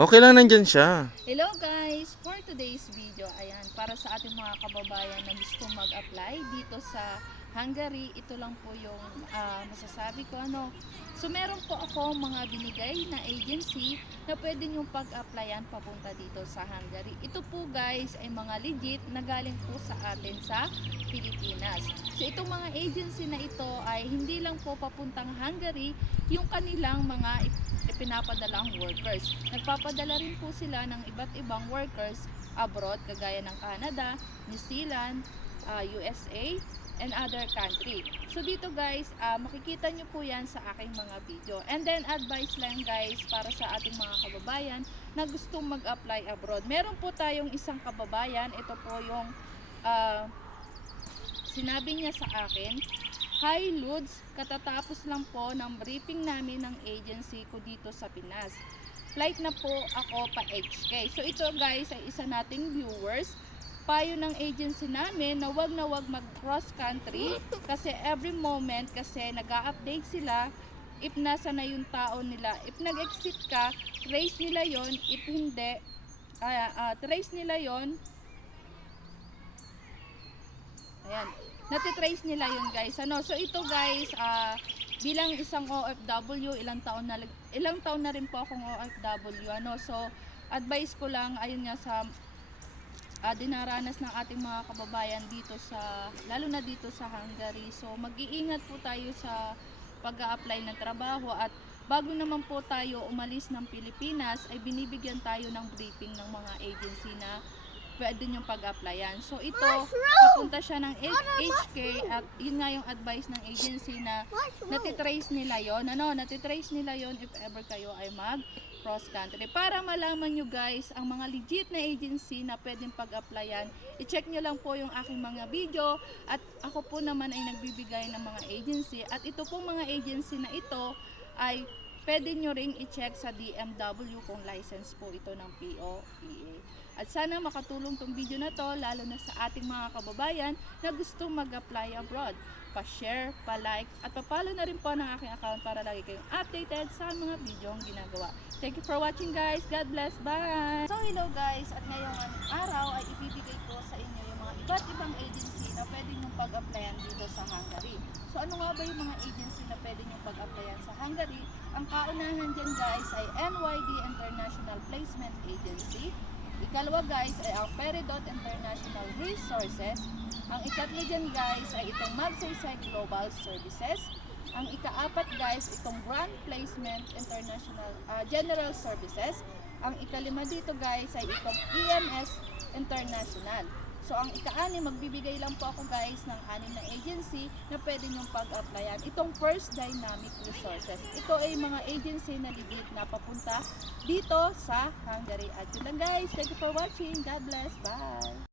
Okay lang, nandyan siya. Hello guys! For today's video, ayan, para sa ating mga kababayan na gusto mag-apply dito sa Hungary, ito lang po yung masasabi ko. So meron po ako mga binigay na agency na pwede nyo pag-applyan papunta dito sa Hungary. Ito po guys ay mga legit na galing po sa atin sa Pilipinas. So itong mga agency na ito ay hindi lang po papuntang Hungary, yung kanilang mga ipinapadalang workers. Nagpapadala rin po sila ng iba't ibang workers abroad, kagaya ng Canada, New Zealand, USA, and other country. So dito guys, makikita nyo po yan sa aking mga video. And then advice lang guys para sa ating mga kababayan na gustong mag-apply abroad. Meron po tayong isang kababayan, ito po yung sinabi niya sa akin. Hi Lods, katatapos lang po ng briefing namin ng agency ko dito sa Pinas. Flight na po ako pa HK. So ito guys ay isa nating viewers. Payo ng agency namin na wag mag cross country kasi every moment kasi nag-a-update sila if nasa na yung tao nila. If nag-exit ka, trace nila yon. If hindi, trace nila yon. Ayan. Natitrace nila yun guys. So ito guys, bilang isang OFW, ilang taon na rin po akong OFW. So advice ko lang, ayun nga sa dinaranas ng ating mga kababayan dito lalo na dito sa Hungary. So mag-iingat po tayo sa pag-a-apply ng trabaho, at bago naman po tayo umalis ng Pilipinas ay binibigyan tayo ng briefing ng mga agency na pwede nyo pag-applyan. So ito, papunta siya ng HK, at yun nga yung advice ng agency na natitrace nila yon. Natitrace nila yon if ever kayo ay mag cross country. Para malaman nyo guys ang mga legit na agency na pwedeng pag-applyan, i-check nyo lang po yung aking mga video, at ako po naman ay nagbibigay ng mga agency, at ito pong mga agency na ito ay pwede nyo ring i-check sa DMW kung license po ito ng POEA. At sana makatulong tong video na to, lalo na sa ating mga kababayan na gusto mag-apply abroad. Pa-share, pa-like, at pa-follow na rin po ng aking account para lagi kayong updated sa mga video ang ginagawa. Thank you for watching guys. God bless. Bye! So hello guys, at ngayong araw ay ibibigay ko sa inyo yung mga iba't ibang agency na pwede nyo pag-applyan dito sa Hungary. So ano nga ba yung mga agency na pwede nyo pag-applyan sa Hungary? Ang kaunahan dyan guys ay NYD International Placement Agency. Ikalawa guys ay ang Peridot International Resources. Ang ikatlo dyan guys ay itong Magsaysay Global Services. Ang ikaapat guys itong Grand Placement International General Services. Ang ikalima dito guys ay itong EMS International. So ang ika-anim, magbibigay lang po ako guys ng 6 na agency na pwede nyong pag-applyan. Itong First Dynamic Resources. Ito ay mga agency na legit na papunta dito sa Hungary. At yun lang guys. Thank you for watching. God bless. Bye!